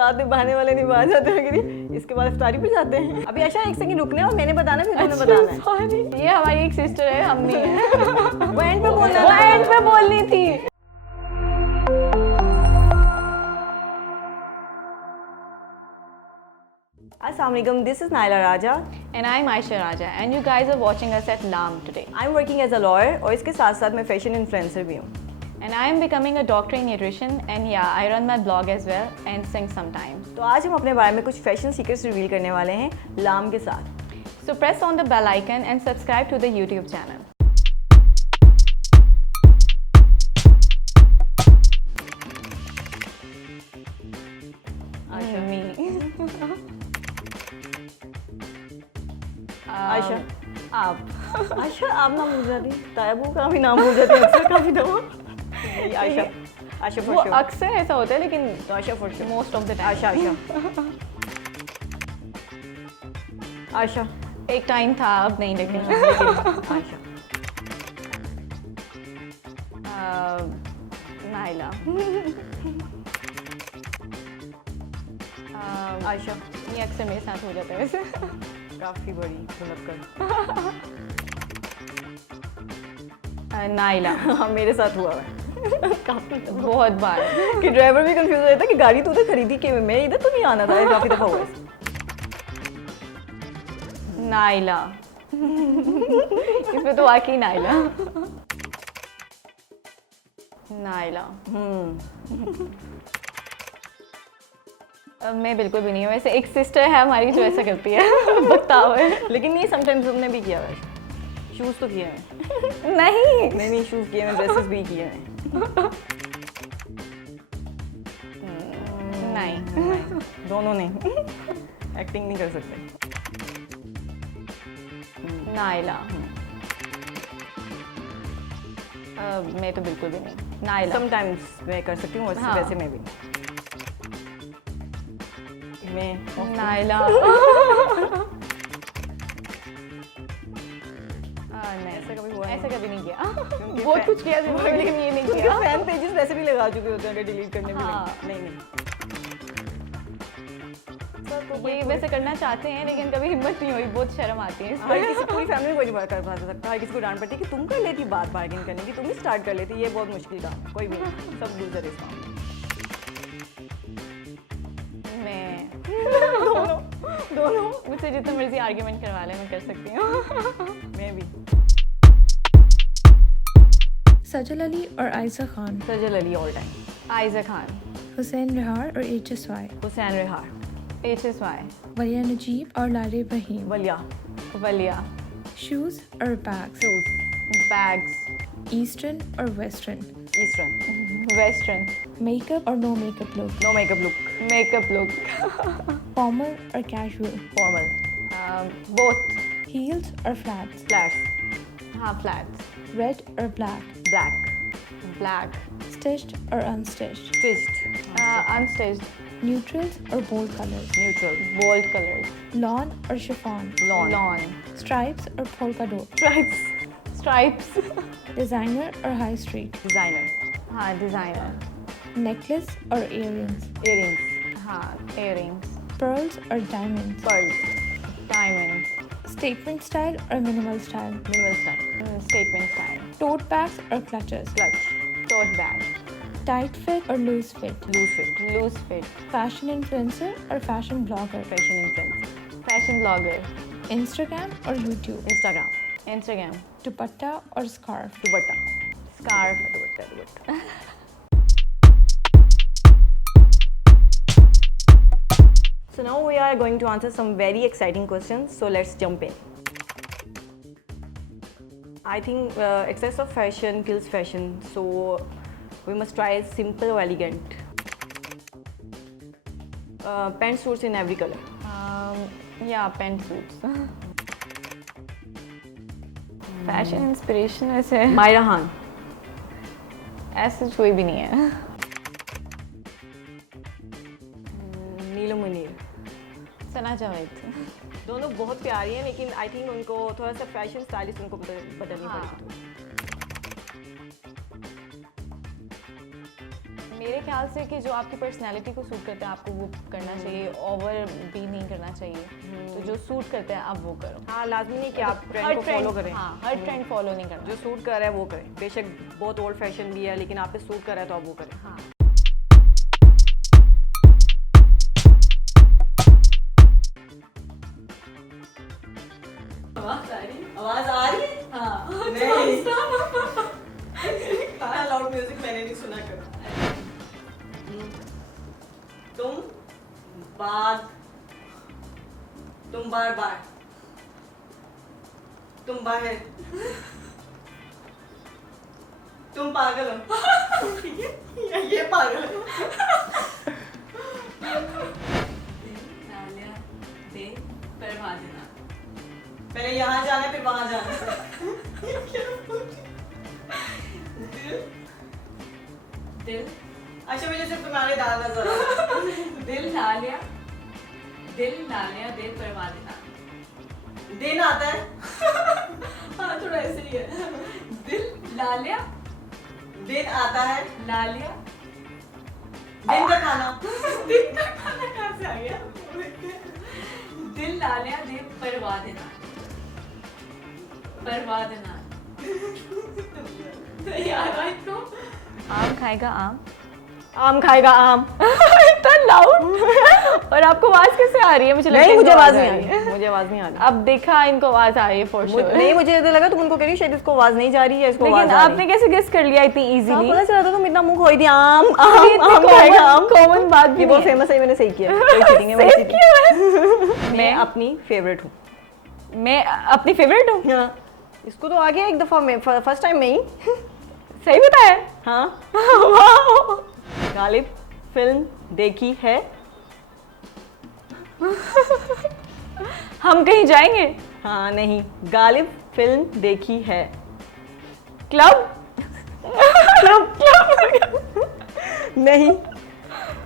साथ निभाने वाले निभा जाते हैं, इसके बाद इफ्तारी पे जाते हैं। अभी आशा एक सेकंड रुकने और मैंने बताना फिर तूने बताना है। सॉरी, ये हमारी एक सिस्टर है, हम नहीं है। वो एंड पे बोलना, वो एंड पे बोलनी थी। Assalamualaikum, this is Naila Raja. And I'm Aisha Raja and you guys are watching us at LAM today. I'm working as a lawyer और इसके साथ साथ मैं फैशन इन्फ्लुएंसर भी हूँ। And I am becoming a doctor in nutrition and yeah, I run my blog as well and sing sometimes. तो आज हम अपने बारे में कुछ फैशन सीक्रेट्स रिवील करने वाले हैं लाम के साथ। So press on the bell icon and subscribe to the YouTube channel. Ayesha आप आयशा आप नाम भूल जाती, तायबू का भी नाम भूल जाती है अक्सर काफी दफा। आयशा आयशा वो अक्सर ऐसा होता है लेकिन तो Ayesha for sure, most of the time. Ayesha Ayesha एक टाइम था, अब नहीं लेकिन आयशा नाइला। आयशा ये अक्सर मेरे साथ हो जाता है वैसे। काफी बड़ी भुलक्कड़। नाइला हाँ मेरे साथ हुआ है काफी दफा। बहुत बार कि ड्राइवर भी कंफ्यूज हो जाता है कि गाड़ी तूने खरीदी कि मैं इधर तो नहीं आना था। काफी दफा हुआ है। नाइला इसमें तो वाकई नाइला। नाइला मैं बिल्कुल भी नहीं हूँ। वैसे एक सिस्टर है हमारी जो ऐसा करती है बताओ है। लेकिन नहीं, समटाइम्स हमने भी किया है। शूज़ तो किए हैं। नहीं शूज़ किए हैं, ड्रेसेस भी किए हैं। नहीं दोनों नहीं। एक्टिंग नहीं कर सकते। नाइला मैं तो बिल्कुल भी नहीं। नाइला समटाइम्स मैं कर सकती हूँ, हाँ। वैसे मैं भी मैं नाइला नहीं ऐसा कभी हुआ ऐसा कभी नहीं किया। क्योंकि बहुत कुछ किया जिंदगी में लेकिन ये नहीं किया। फैन पेजेस वैसे भी लगा चुके होते हैं अगर डिलीट करने भी हाँ। नहीं। ये वैसे करना चाहते हैं लेकिन कभी हिम्मत नहीं हुई, बहुत शर्म आती है हर किसी पूरी फैमिली में कोई नहीं कर पा सकता। हर किसी को डांट पड़ती है कि तुम कर लेती बात बार्गेन करने की, तुम ही स्टार्ट कर लेती। ये बहुत मुश्किल था, कोई भी नहीं, सब लूजर है इस मामले में। मैं दोनों मुझसे जितना मर्जी आर्ग्यूमेंट करवा ले, मैं कर सकती हूँ। मैं भी। सजल अली और आयशा खान, सजल अली ऑल टाइम। आयशा खान, हुसैन रिहार और HSY, हुसैन रिहार, HSY, वलिया नजीब और लारे बहीम, वलिया, वलिया, शूज़ और बैग्स, शूज, बैग्स, ईस्टर्न और वेस्टर्न, ईस्टर्न, वेस्टर्न, मेकअप और no makeup look, no makeup look, makeup look, formal और कैजुअल, फॉर्मल, बोथ, हील्स और फ्लैट्स, फ्लैट्स, हाँ फ्लैट्स, रेड और ब्लैक, ब्लैक, ब्लैक, स्टिच्ड और अनस्टिच्ड, स्टिच्ड, अनस्टिच्ड, न्यूट्रल्स और bold colours, neutral, bold colours, lawn और chiffon, lawn, lawn, stripes और polka dot, stripes, stripes, designer और high street, designer, हाँ designer, necklace और earrings, earrings, हाँ earrings, pearls और diamonds, pearls, diamonds, statement style और minimal style, minimal style, statement style, tote bags और clutches, clutch, tote bag, tight fit और loose fit, loose fit, loose fit, fashion influencer और fashion blogger, fashion influencer, fashion blogger, Instagram और YouTube, Instagram, Instagram, दुपट्टा और scarf, dupatta, scarf, dupatta. So now we are going to answer some very exciting questions. So let's jump in. I think excess of fashion kills fashion. So we must try simple or elegant. Pant suits in every color. या paint suits. Fashion inspiration वैसे मायरा खान, ऐसे कोई भी नहीं है। नीलम मुनीर, सना जावेद, दोनों बहुत प्यारी हैं लेकिन आई थिंक उनको थोड़ा सा फैशन स्टाइलिस्ट उनको बदलनी हाँ। पड़ेगी। मेरे ख्याल से कि जो आपकी पर्सनैलिटी को सूट करता है आपको वो करना चाहिए, ओवर भी नहीं करना चाहिए। तो जो सूट करता है आप वो करो। हाँ, लाजमी नहीं कि आप ट्रेंड हर को फॉलो करें। हाँ, हर ट्रेंड फॉलो नहीं करना। जो सूट कर रहा है वो करें, बेशक बहुत ओल्ड फैशन भी है लेकिन आप पे सूट कर रहा है तो आप वो करें। हाँ। आवाज आ रही है? हाँ। नहीं। इतना लाउड म्यूजिक मैंने नहीं सुना कभी। तुम बार बार, तुम बाहर, तुम पागल हो। ठीक है, ये पागल है। पहले यहाँ जाना है फिर वहां जाना है। दिल अच्छा, मुझे सिर्फ तुम्हारे दाल नजर आ रहा है। दिल लालिया दिल परवा देना। दिन आता है। हाँ, थोड़ा ऐसे ही है। दिल लालिया दिन आता है। लालिया दिन का खाना। दिन का खाना कहाँ से आ गया? दिल लालिया दिल परवा देना। परवा देना। तो याद आए तो आम खाएगा आम। आम खाएगा आम। इतना लाउड। और आपको आवाज कैसे आ रही है? मुझे लगता है नहीं, मुझे इनको आवाज नहीं आ रही है। मुझे आवाज नहीं आ रही। अब देखा, इनको आवाज आ रही है फॉर श्योर। नहीं, मुझे ऐसा लगा तुम उनको कह रही हो शायद इसको आवाज नहीं जा रही है, इसको आवाज लेकिन आ रही आपने कैसे गेस कर लिया इतनी है। हाँ, इजीली? पता चला था तुम इतना मुंह खोई थी। आम आम आम खाएगा आम। कॉमन बात भी ये बहुत नहीं है। फेमस है, मैंने सही किया। कोई cheating है, मैंने Same सही किया। क्यों है? मैं अपनी फेवरेट हूँ। मैं अपनी फेवरेट हूँ। हाँ, इसको तो आ गया एक दफा में, फर्स्ट टाइम में ही। सही बताया? हाँ। वाह। गालिब फिल्म देखी है? हम कहीं जाएंगे? हाँ नहीं, गालिब फिल्म देखी है। क्लब? नहीं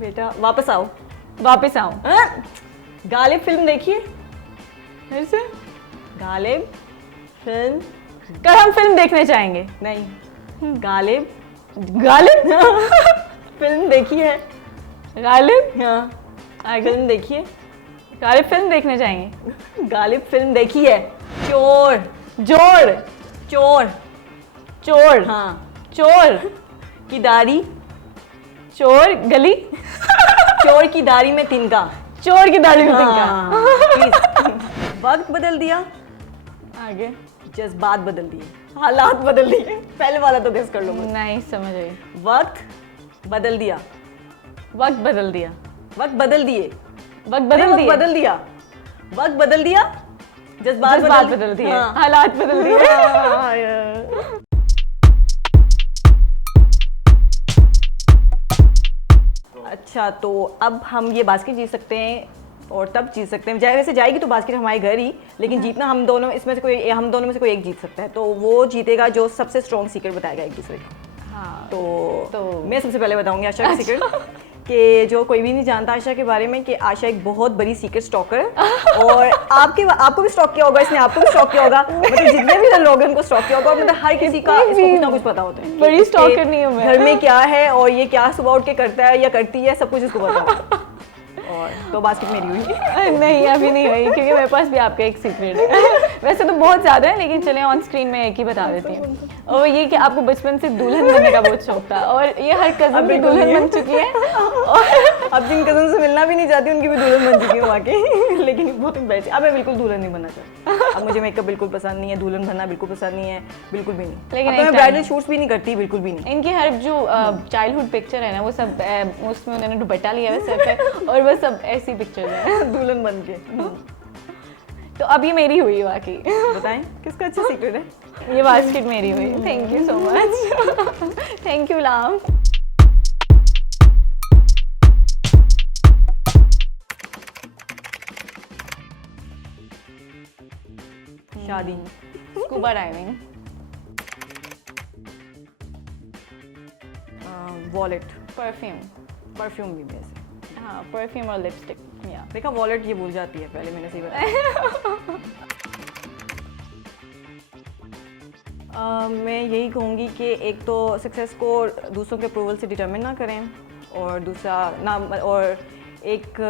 बेटा, वापस आओ। वापस आऊं? हाँ? गालिब फिल्म देखिए। फिर से? गालिब फिल्म कल हम फिल्म देखने जाएंगे। नहीं, गालिब गालिब? फिल्म देखी है। गालिब? हाँ, आगे? फिल्म देखिए। गालिब फिल्म देखने जाएंगे। गालिब फिल्म देखी है। चोर जोर? चोर। चोर? हाँ, चोर? की दाढ़ी। चोर गली? चोर की दाढ़ी में तिनका। चोर की दाढ़ी में तिनका। हाँ, please। वक्त बदल दिया, आगे? जज्बात बदल दिए, हालात बदल दिए। पहले वाला तो गेस कर लो मुझे। नहीं समझ आई। वक्त बदल दिया, वक्त बदल दिया। वक्त बदल दिए, वक्त बदल वक्त दिया। बदल दिया, वक्त बदल दिया, जज्बात जज्बात बदल दिए। हाँ। हालात बदल दिए। हाँ, यार। अच्छा, तो अब हम ये बास्केट जीत सकते हैं और तब जीत सकते हैं, वैसे जाएगी तो बास्केट हमारे घर ही, लेकिन जीतना हम दोनों में से कोई एक जीत सकता है। तो वो जीतेगा जो सबसे स्ट्रॉन्ग सीक्रेट बताएगा एक दूसरे का। हाँ। तो मैं सबसे पहले बताऊंगी आशा का सीक्रेट, कि जो कोई भी नहीं जानता आशा के बारे में, कि आशा एक बहुत बड़ी सीक्रेट स्टॉकर है। और आपको भी स्टॉक किया होगा इसने, आपको भी स्टॉक किया होगा, मतलब जितने भी लोग हैं उनको स्टॉक किया होगा। और मतलब हर किसी का इसको कुछ ना कुछ पता होता है कि बड़ी इसके स्टॉकर नहीं हूँ मैं। घर में क्या है और ये क्या सुबह उठ के करता है या करती है, सब कुछ इसको पता होता है। और तो बास्केट मेरी हुई। नहीं अभी नहीं हुई, क्योंकि मेरे पास भी आपका एक सीक्रेट है। वैसे तो बहुत ज्यादा है, लेकिन चले ऑन स्क्रीन में एक ही बता देती हूँ। और ये कि आपको बचपन से दुल्हन बनने का बहुत शौक था, और ये हर कजन की दुल्हन बन चुकी है। और अब जिन कजन से मिलना भी नहीं चाहती उनकी भी दुल्हन बन चुकी हूँ वाकई। लेकिन वो तो बेस्ट। अब मैं बिल्कुल दुल्हन नहीं बनना चाहती। अब मुझे मेकअप बिल्कुल पसंद नहीं है, दुल्हन बनना बिल्कुल पसंद नहीं है, बिल्कुल भी नहीं। लेकिन अब तो एक मैं time ब्राइडल शूट्स भी नहीं करती, बिल्कुल भी नहीं। इनकी हर जो चाइल्डहुड पिक्चर है ना, वो सब उसमें उन्होंने दुपट्टा लिया है सर पे, और वो सब ऐसी पिक्चर है दुल्हन बन के। तो अब ये मेरी हुई वाकई। बताएं किसका अच्छा सीक्रेट है? ये बास्केट मेरी हुई। Thank you so much. Thank you लाम। शादी, scuba diving, wallet, perfume. Perfume भी में से। हाँ, परफ्यूम और लिपस्टिक। या देखा, वॉलेट ये भूल जाती है, पहले मैंने सही बताया। मैं यही कहूँगी कि एक तो सक्सेस को दूसरों के अप्रूवल से डिटरमिन ना करें, और दूसरा ना और एक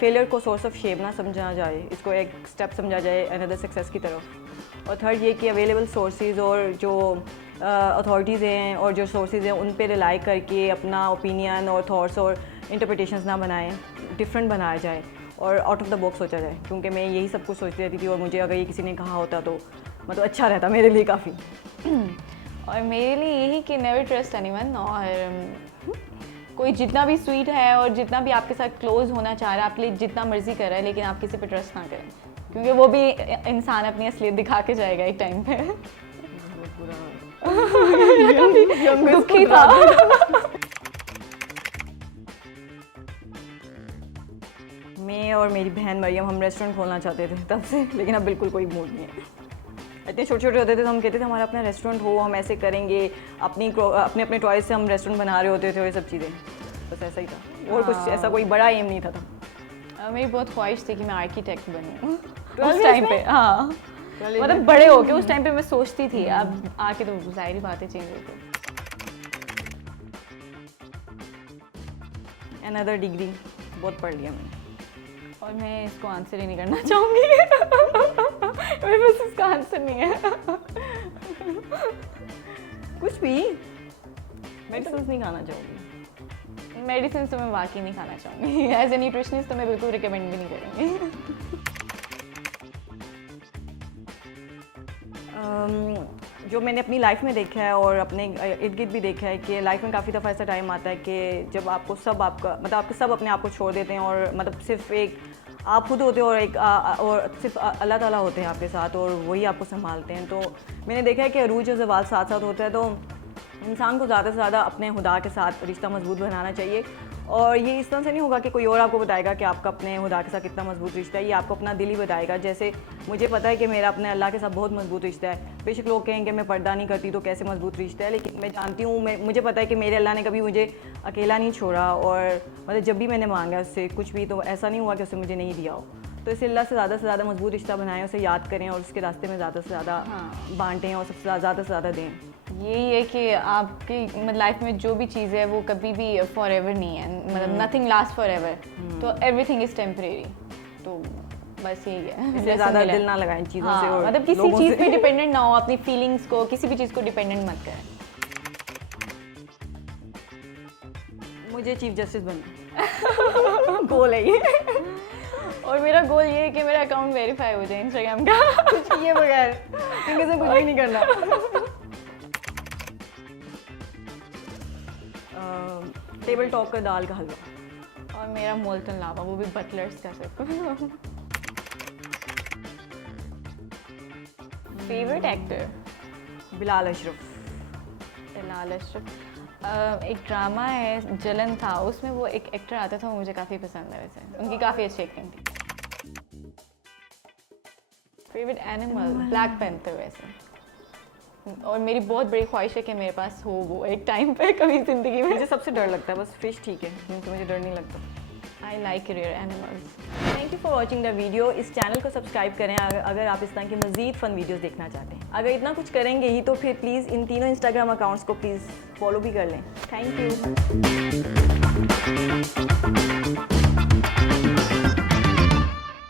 फेलियर को सोर्स ऑफ शेम ना समझा जाए, इसको एक स्टेप समझा जाए अनदर सक्सेस की तरफ। और थर्ड ये कि अवेलेबल सोर्सेज और जो अथॉरिटीज़ हैं और जो सोर्सेज हैं उन पे रिलाई करके अपना ओपिनियन और थॉट्स और इंटरप्रिटेशंस ना बनाएं, डिफरेंट बनाया जाए और आउट ऑफ द बॉक्स सोचा जाए। क्योंकि मैं यही सब कुछ सोचती रहती थी और मुझे अगर ये किसी ने कहा होता तो मतलब अच्छा रहता मेरे लिए काफ़ी। और मेरे लिए यही कि नेवर ट्रस्ट एनीवन, और कोई जितना भी स्वीट है और जितना भी आपके साथ क्लोज होना चाह रहा है, आपके लिए जितना मर्जी कर रहा है, लेकिन आप किसी पे ट्रस्ट ना करें, क्योंकि वो भी इंसान अपनी असलियत दिखा के जाएगा एक टाइम पे। दुखी था। मैं और मेरी बहन मरियम हम रेस्टोरेंट खोलना चाहते थे तब से, लेकिन अब बिल्कुल कोई मूड नहीं है। इतने छोटे छोटे होते थे तो हम कहते थे हमारा अपना रेस्टोरेंट हो, हम ऐसे करेंगे, अपने अपने टॉयज से हम रेस्टोरेंट बना रहे होते थे और ये सब चीज़ें, बस ऐसा ही था और कुछ ऐसा कोई बड़ा एम नहीं था। मेरी बहुत ख्वाहिश थी कि मैं आर्किटेक्ट बनूँ 12 उस टाइम years पे। हाँ, मतलब बड़े हो के उस टाइम पे मैं सोचती थी, अब आके तो ज़ाहिर बातें चेंज हो गई। अनदर डिग्री बहुत पढ़ लिया मैंने। और मैं इसको आंसर ही नहीं करना चाहूँगी। मेरे पास इसका आंसर नहीं है। कुछ भी मेडिसिन नहीं खाना चाहूँगी। मेडिसिन तो मैं वाकई नहीं खाना चाहूँगी। एज ए न्यूट्रिशनिस्ट तो मैं बिल्कुल रिकमेंड भी नहीं करूँगी। जो मैंने अपनी लाइफ में देखा है और अपने इर्द गिर्द भी देखा है कि लाइफ में काफ़ी दफ़ा ऐसा टाइम आता है कि जब आपको सब आपका मतलब आपके सब अपने आप को छोड़ देते हैं और मतलब सिर्फ एक आप खुद होते हो और एक और सिर्फ अल्लाह ताला होते हैं आपके साथ और वही आपको संभालते हैं। तो मैंने देखा है कि अरूज और ज़वाल साथ साथ होता है, तो इंसान को ज़्यादा से ज़्यादा अपने खुदा के साथ रिश्ता मजबूत बनाना चाहिए। और ये इस तरह से नहीं होगा कि कोई और आपको बताएगा कि आपका अपने खुदा के साथ कितना मजबूत रिश्ता है, ये आपको अपना दिल ही बताएगा। जैसे मुझे पता है कि मेरा अपने अल्लाह के साथ बहुत मजबूत रिश्ता है। बेशक लोग कहेंगे मैं पर्दा नहीं करती तो कैसे मजबूत रिश्ता है, लेकिन मैं जानती हूँ, मुझे पता है कि मेरे अल्लाह ने कभी मुझे अकेला नहीं छोड़ा और मतलब जब भी मैंने मांगा उससे कुछ भी तो ऐसा नहीं हुआ कि उसने मुझे नहीं दिया हो। तो इसे अल्लाह से ज़्यादा मजबूत रिश्ता बनाएं, उसे याद करें और उसके रास्ते में ज़्यादा से ज़्यादा बांटें और सबसे ज़्यादा से ज़्यादा दें। यही है कि आपकी मतलब लाइफ में जो भी चीज़ है वो कभी भी फॉर एवर नहीं है, मतलब नथिंग लास्ट फॉर एवर, तो एवरीथिंग इज टेम्परेरी। तो बस यही है, इसलिए ज़्यादा दिल ना लगाएं चीज़ों से और मतलब किसी चीज़ पे डिपेंडेंट ना हो, अपनी फीलिंग्स को किसी भी चीज़ को डिपेंडेंट मत करें। मुझे चीफ जस्टिस बनना गोल है ये। और मेरा गोल ये है कि मेरा अकाउंट वेरीफाई हो जाए इंस्टाग्राम का। कुछ किए बगैर क्योंकि से कुछ भी नहीं करना। टेबल टॉप का दाल का हलवा। और मेरा मोल्टन लावा, वो भी बटलर्स का सिर्फ। Favourite actor Bilal Ashraf. बिलाल अशरफ। एक ड्रामा है जलन था, उसमें वो एक एक्टर आता था, वो मुझे काफ़ी पसंद है, वैसे उनकी काफ़ी अच्छी एक्टिंग थी। फेवरेट एनिमल ब्लैक पैंथर वैसे। और मेरी बहुत बड़ी ख्वाहिश है कि मेरे पास हो वो एक टाइम पे कभी ज़िंदगी में। मुझे सबसे डर लगता है बस फिश, ठीक है, क्योंकि मुझे डर नहीं लगता। I like rare animals. Thank you for watching the video. इस चैनल को सब्सक्राइब करें अगर आप इस तरह की मज़ीद फ़न वीडियोस देखना चाहते हैं। अगर इतना कुछ करेंगे ही तो फिर प्लीज़ इन तीनों इंस्टाग्राम अकाउंट्स को प्लीज़ फॉलो भी कर लें। Thank you.